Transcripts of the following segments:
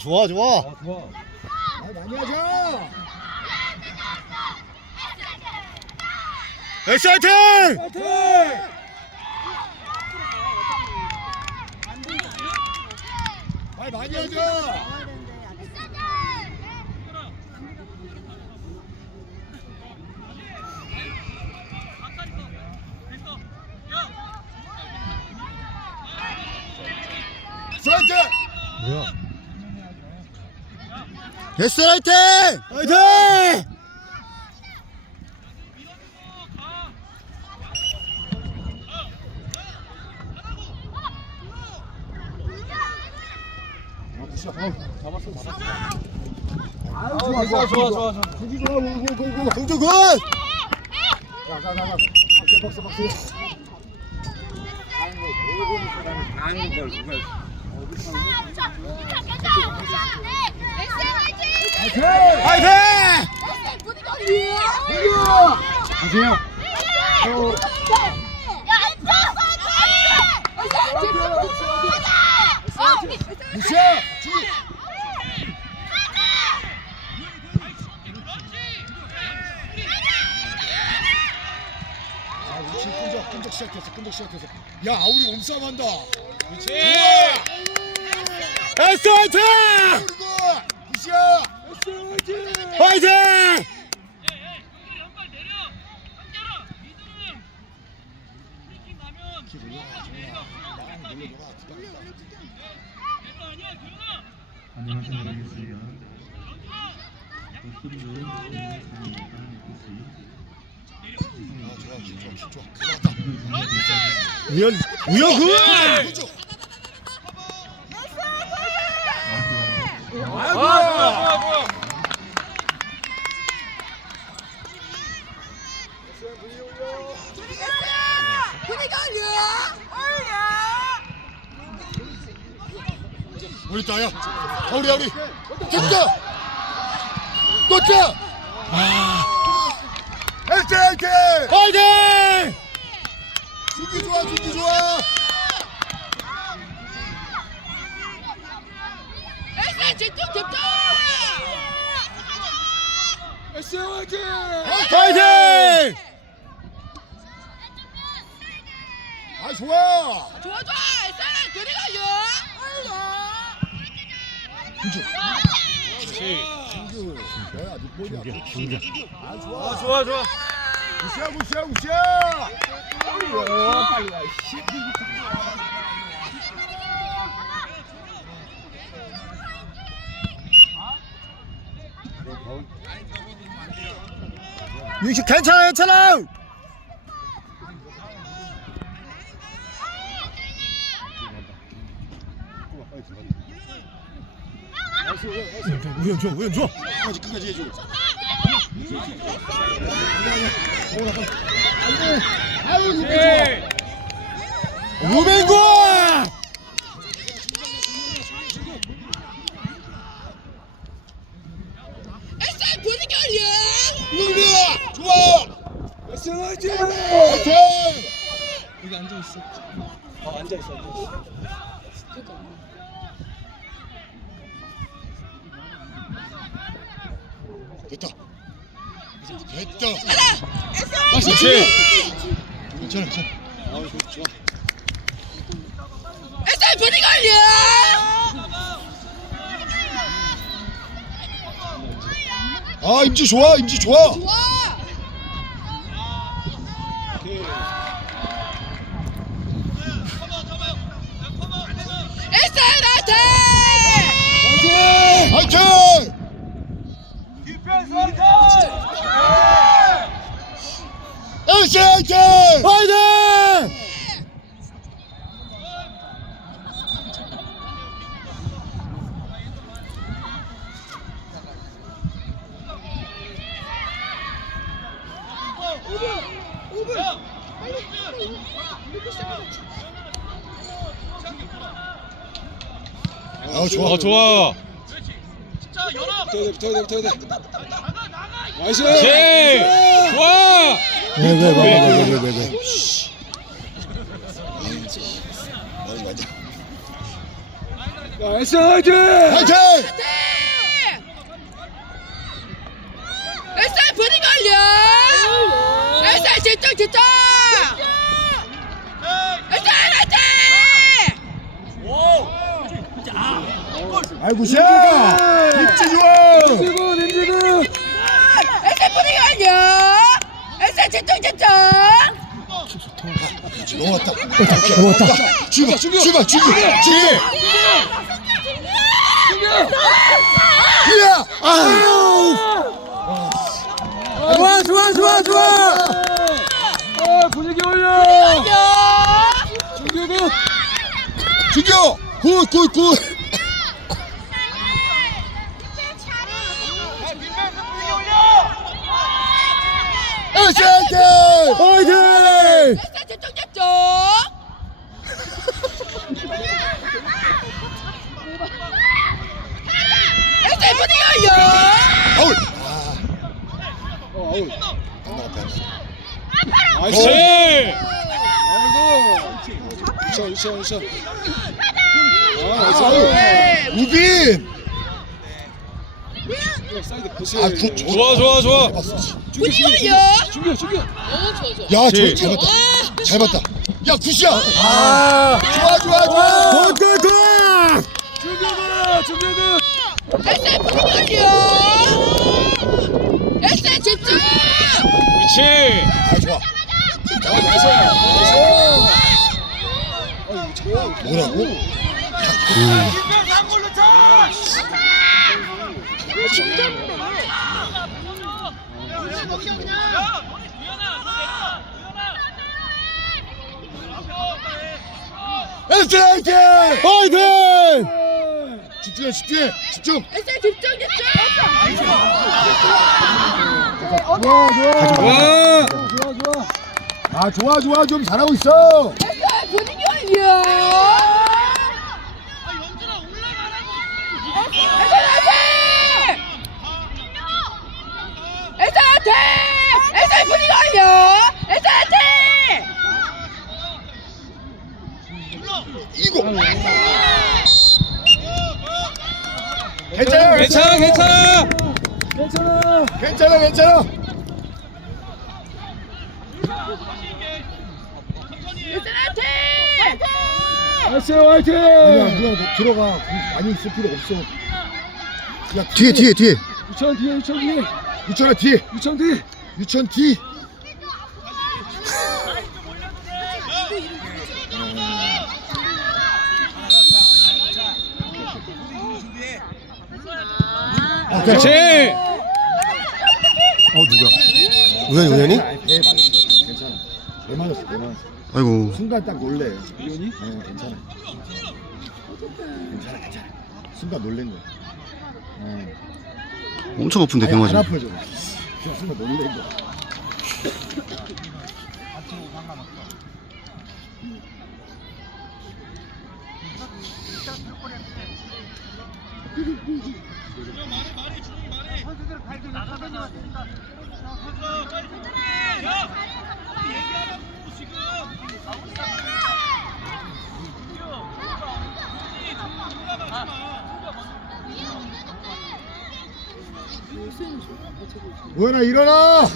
어 좋아 좋아. 아 좋아. 아, 많이 하자. 에스 화이팅! 파이팅! 아, 많이 하자. 사이트! 뭐야? 에스 화이팅! 화이팅! 잡았어 잡았어. 아유, 좋아 좋아 좋아 좋아. 좋아. 국이 좋아, 고고고고. 동주군! 가, 가, 가, 가. 박수, 박수, 박수. 아는 걸 누가 파이팅! 화이팅! 보세요. 어, 무시야! 주기! 아, 우리 끈적, 끈적 시작했어, 끈적 시작했어. 야, 우리 몸싸움 한다. 그렇지. 에스 화이팅! 화이팅! 안녕하세요. 아. 들어갔다. 우연 우연군! 그쪽. 아 좋아 좋아 좋아. 우리 따야. 아. 됐다. 떴다. 아. 에이트 에이트. 화이팅! 준비 좋아 준비 좋아. 에스 화이팅. 화이팅! 아 좋아. 좋아 좋아 에스 그리가요 준주. 준주. 볼이야. 아 좋아. 아 좋아 좋아. 빨리 와. 씨. 유식 괜찮아 괜찮아! 우연 좋아 우연 좋아 끝까지 끝까지 해줘. 아유 준비 좋아. 우ben구! 에스 그리가요 우리야 좋아. 에스 화이팅. 화이팅. 여기 앉아 있어. 어 앉아 있어 앉아 있어. 됐다. 됐다. 그렇지 괜찮아 괜찮아. 아 좋아 좋아. 에스 그리가요 아 임지 좋아 임지 좋아. 좋아 에스 라테 화이팅! 에이씨 화이팅! 화이팅! 아 좋아 어 좋아. 붙어야 돼 붙어야 돼 붙어야 돼. 나이스! 그렇지 좋아 왜 왜 왜 왜 왜왜 어이 맞아 나이스 화이팅! 화이팅! SR 분위기 올려 SR 집중 집중 SR 화이팅 아이고 샤! 입지중! 임지구 임지구 SR 분위기 올려 집중 넘어왔다. 넘어왔다. 죽어, 죽어, 죽어, 죽어, 죽어. 이야! 아유! 좋아 좋아 좋아 좋아 아 분위기 올려 중규구 죽여! 굿, 굿, 굿! 화이팅! 집중 집중 SR 분위기 올려 아울! 어 아울 나이스 유쳐 유쳐 유쳐 아울! 우빈! 사이드 아, 굿, 좋아. 좋아 좋아 좋아 봤어. 분위기 올려 중규 중규 오 좋아 좋아 야, 그렇지. 저잘 봤다. 아, 잘 봤다. 야, 굿이야. 아, 좋아, 좋아, 좋아. 굿, 굿, 굿. 중규구 중규구 SR 분위기 올려 SR 집중 그렇지 아, 좋아. 뭐라고? 에스 화이팅! 화이팅! 집중해, 집중해, 집중. SR 집중 집중 좋아 좋아 좋아, 좋아. 아, 좋아, 좋아. 좀 잘하고 있어. 분위기 올려 SR 화이팅! SR 분위기 올려 SR 화이팅! 이거. 괜찮아, 괜찮아 괜찮아 괜찮아 괜찮아, 괜찮아. SR 화이팅! 화이팅 아니야, 그냥 들어가. 많이 있을 필요 없어. 야, 뒤에, 뒤에, 뒤에. 유천 뒤에 유천 뒤에 유천아, 뒤에. 유천 뒤 유천 뒤. 아, 그렇지 어 누구야? 우연히 우연히? 배에 맞았어. 괜찮아. 배 맞았어, 배 맞았어. 아이고 순간 딱 놀래. 우연히 어, 괜찮아. 괜찮아, 괜찮아. 순간 놀란 거야. 어. 엄청 아픈데 아니, 안. 그냥 순간 거 야. 우연아 일어나!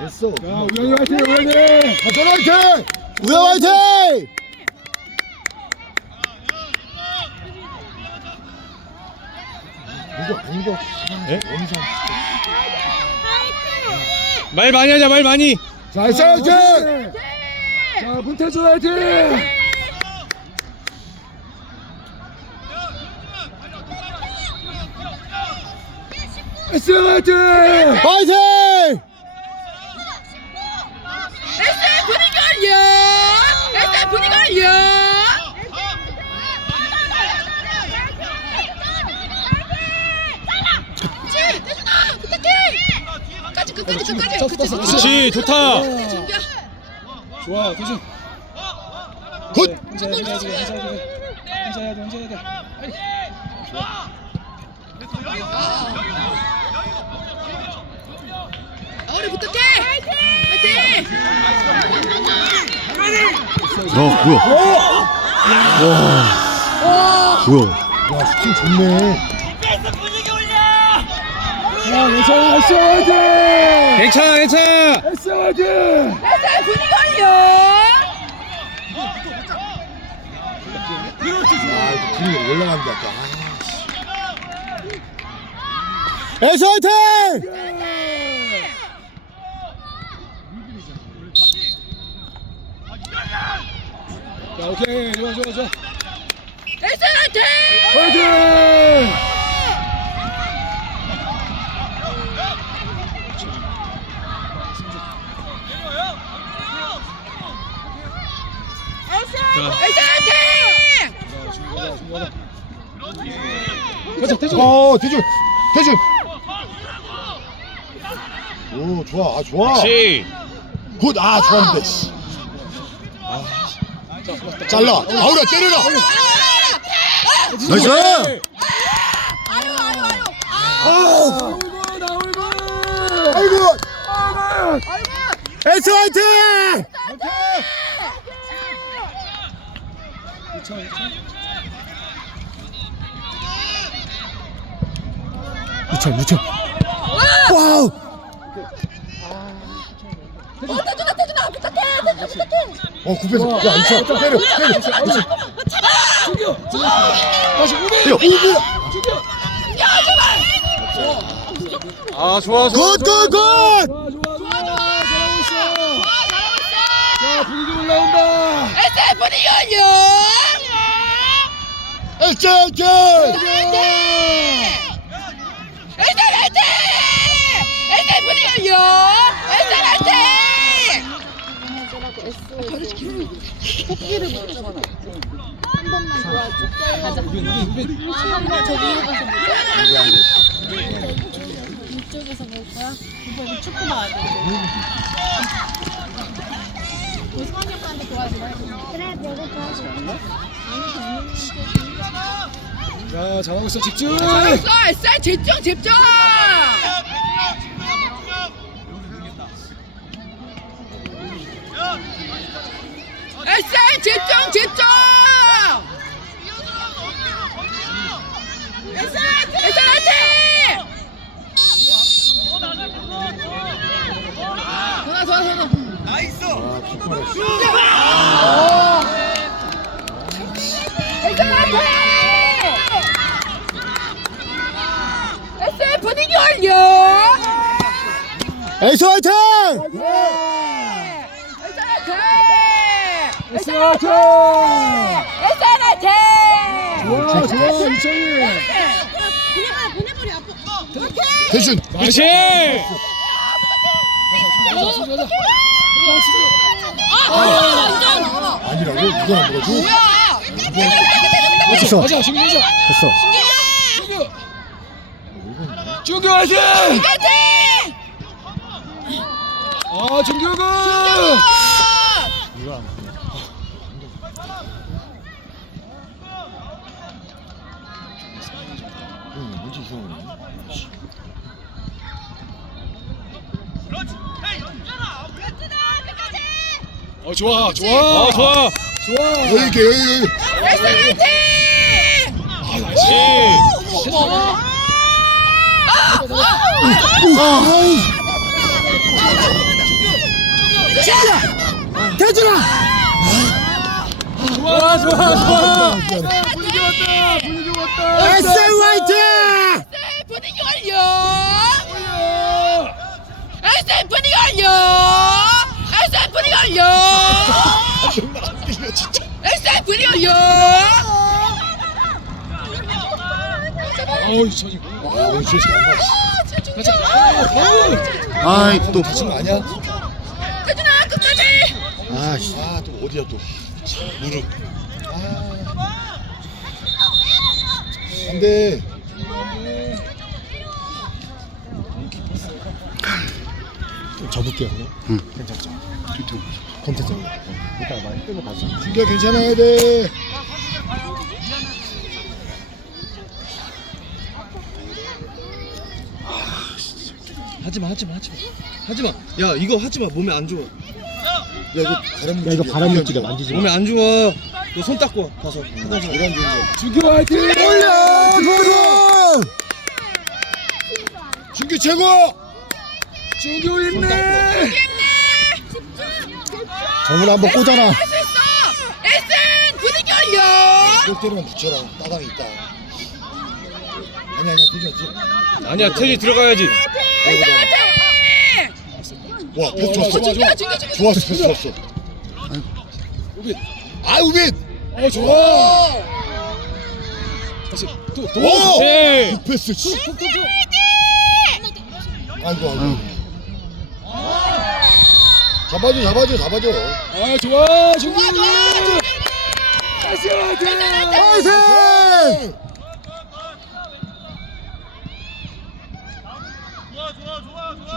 됐어. 야 우연히 화이팅 우연히 가전 화이팅! 우연 화이팅! 이거 아니고 예? 원상. 말 많이 하자 말 많이 자, 에스 화이팅! 자 문태주 화이팅! S 화이팅! 화이팅! SR 분위기 올려 SR 분위기 올려 그렇지 대준아 부탁해 끝까지 끝까지 그치 그렇지 좋다. 준비야 좋아 대준 굿! 혼자 해야 돼 혼자 해야 돼 혼자 해야 돼. 혼자 해야 돼 아, 우리 부탁해. 화이팅. 어 뭐야? 와. 뭐야? 야 슈팅 좋네 야 괜찮아 S 화이팅 괜찮아 괜찮아 S 화이팅 자, 분위기 올려. 아 분위기 올라간다 또 아, S 화이팅 자 오케이 좋아 좋아 좋아 에스 화이팅. 화이팅 에스 화이팅. 가자. 대준 어 대준 대준 오 좋아. 아 좋아. 그렇지. 굿 아 좋았는데 씨. 아, 잘라. 아우라 때려라. 나이스! 아유 아유 아유. 아우 아이고 S 화이팅 유찬 유찬 와우! 어 태준아 태준아 부탁해. 태준아 부탁해. 어 굽혀서. 야 유찬 때려 때려. 유찬 때려 오구 아 좋아 좋아 굿굿굿! 좋아 좋아. 잘하고 있어. 잘하고 있어. 자 분위기 올라온다. 에스 화이팅 화이팅! 화이팅! 올려. 에스 화이팅! 이쪽에서 볼 거야? 오빠 우리 축구 봐야 돼. 우리 성이 오빠한테 도와줄래? 그래, 내가 도와줄게. 자 잘하고 있어 집중 잘했어. 에스 집중 집중. 에스 집중 집중. 에스 에스 화이팅! 전화 전화 전화. 에스 화이팅! 에스 올려. S 화이팅! 에스 화이팅! S 화이팅! 에스 화이팅! 좋아 좋아 유찬이. 대준 그렇지 아니라고? 이건 안 먹어줘? 뭐야? 됐어. 됐어 준규 화이팅! 화이팅! 아 준규군 응 뭔지 이상하네 어 좋아. 좋아. 어 좋아. 좋아 여기 여기. 에스 화이팅! 아 나이스 어머. 대준아 좋아 좋아 좋아 분위기 왔다 분위기 왔다 S 화이팅 에스 분위기 올려. 에스 분위기 올려. 에스 분위기 올려. 에스 분위기 올려. 어우 저기 아 오늘 진짜 잘한다. 아이 또 다친 거 아니야? 태준아 끝까지. 아 씨 아 또 어디야 또 무릎 안돼 좀 접을게요 그럼 응. 괜찮죠? 컨텐츠 이따가 많이 끌고 가자 준규야 괜찮아야 돼 하지마 하지마 하지마. 하지마. 야 이거 하지마. 몸에 안 좋아. 야 이거 바람 야 이거 바람 물질이야 만지지 몸에 안 좋아. 너 손 닦고 와. 가서. 화장실 이런 거 준규 화이팅! 올려! 준규 준규! 최고! 준규 힘내! 정훈 한번 꽂아라 할수 있어 에센! 분위기 올려! 골대로만 붙여라. 따당이 있다. 아니 아니야 되지 않지. 아니야 태지 들어가야지 에센 화이팅 와 패스 좋았어 준규 준규 준규 좋았어 패스 좋았어. 아 우빈. 어 좋아. 다시 또또. 오! 네. 패스 씨. 아이고 아이고 잡아줘 잡아줘 잡아줘. 아 좋아. 좋아 좋아. 다시 화이팅! 나이스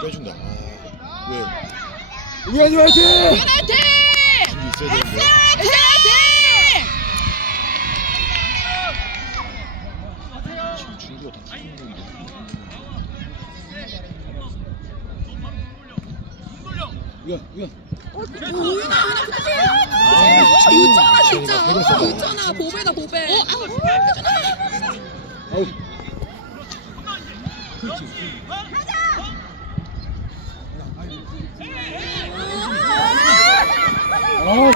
준규 빼준다. 아, 왜? 우현이 화이팅 화이팅! 준규 있어야 되는데 에센 화이팅! 준규가 다 죽는 건데 우현 우현 우윤아 아 유잖아 진짜 유잖아 보배다 보배 어 아우 아 아우 우영군 에센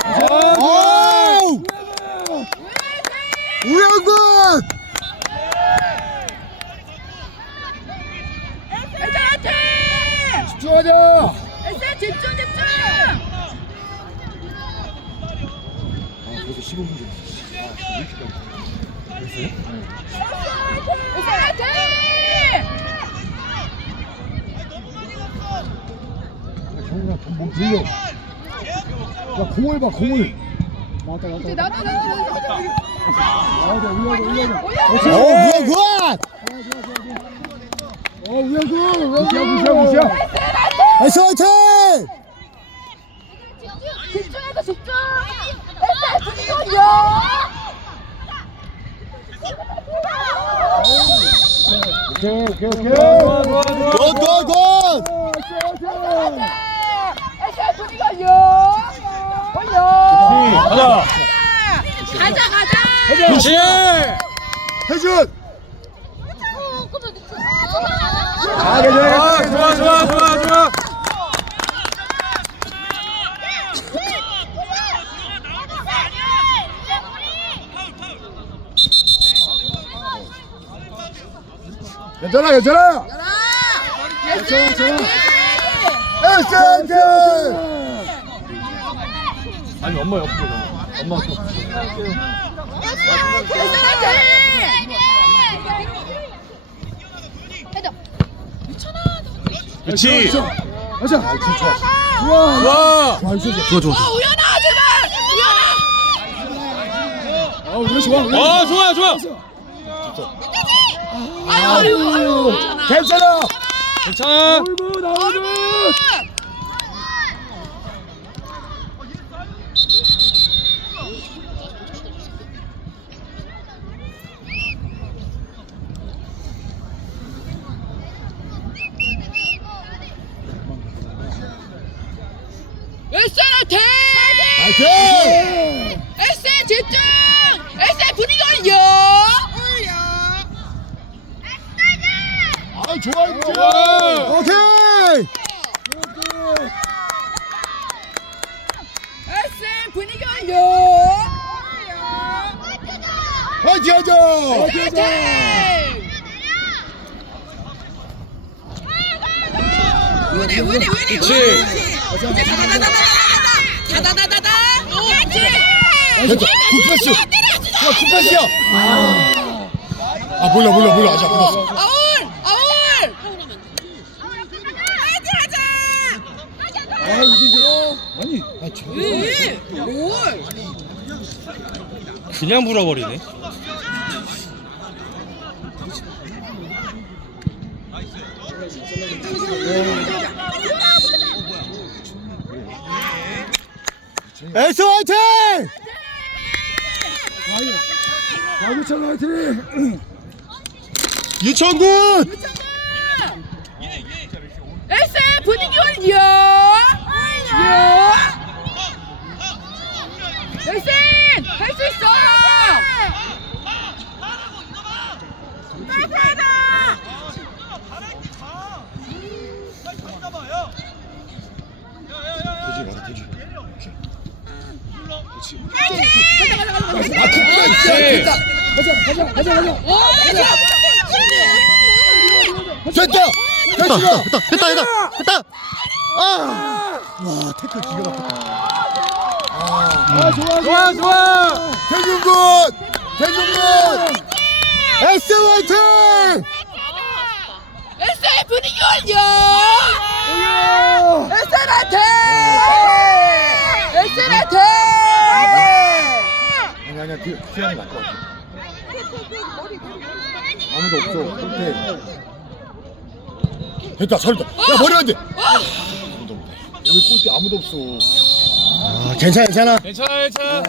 화이팅 집중하자 에센 집중 집중 아 벌써 15분 전 에센 화이팅 정훈아 돈뭐 들려 야 공을 봐 공을. 맞다 맞다 나도 나도 나오자 우현이 우현이 어 우영군 어 우현이 무시야 무시야 무시야 나이스 화이팅! 집중해서 집중! 분위기 올려 오케이 오케이 오케이 굿굿굿! 올려 올려 가자 가자 가자. 그렇지. 해준! 아 괜찮아 아 좋아 좋아 좋아 좋아. 괜찮아 괜찮아. 화이팅 에센트 아니 엄마 옆으로 엄마 옆으로 에센 화이팅 그렇지. 가자. 아 진짜. 좋아. 좋아. 좋아. 와 진짜 좋아 좋아. 어 좋아 우연아 제발 우연아! 아 우현 좋아. 어 좋아 좋아. 아유 아유 괜찮아. 괜찮아. 아이고 나오고 에센 화이팅 화이팅 에센 집중 에센 분위기 올려 올려 아 좋아 좋아 오케이 에센 분위기 올려 화이팅 하자 화이팅 우연해 우연해 우연해 그렇지 다다다다다다 그렇지 됐다 굿패스 야 굿패스야 아 몰라 몰라 몰라 아직 안 끝났어 아울 아울 화이팅 하자 아 이거 아니 아 저. 뭘 그냥 불어버리네 에스 화이팅 가구천 화이팅 유천군 분위기 올려 올려 열쌤 할수 있어 돼지 가자 돼지 그렇지. 됐다 오 좋아 됐다 됐다 됐다 됐다 됐다 됐다 됐다 아 와 태클 기가 막혔다 좋아 좋아 대중군 대중군 S 화이팅 SR 분위기 올려 SR 한테 SR 한테 아니 아니야. 그 수현이 같아 아무도 없어. 끝에. 됐다 잘했다. 야 머리 안돼 여기 꼴찌 아무도 없어. 아. 괜찮아 괜찮아. 괜찮아 괜찮아.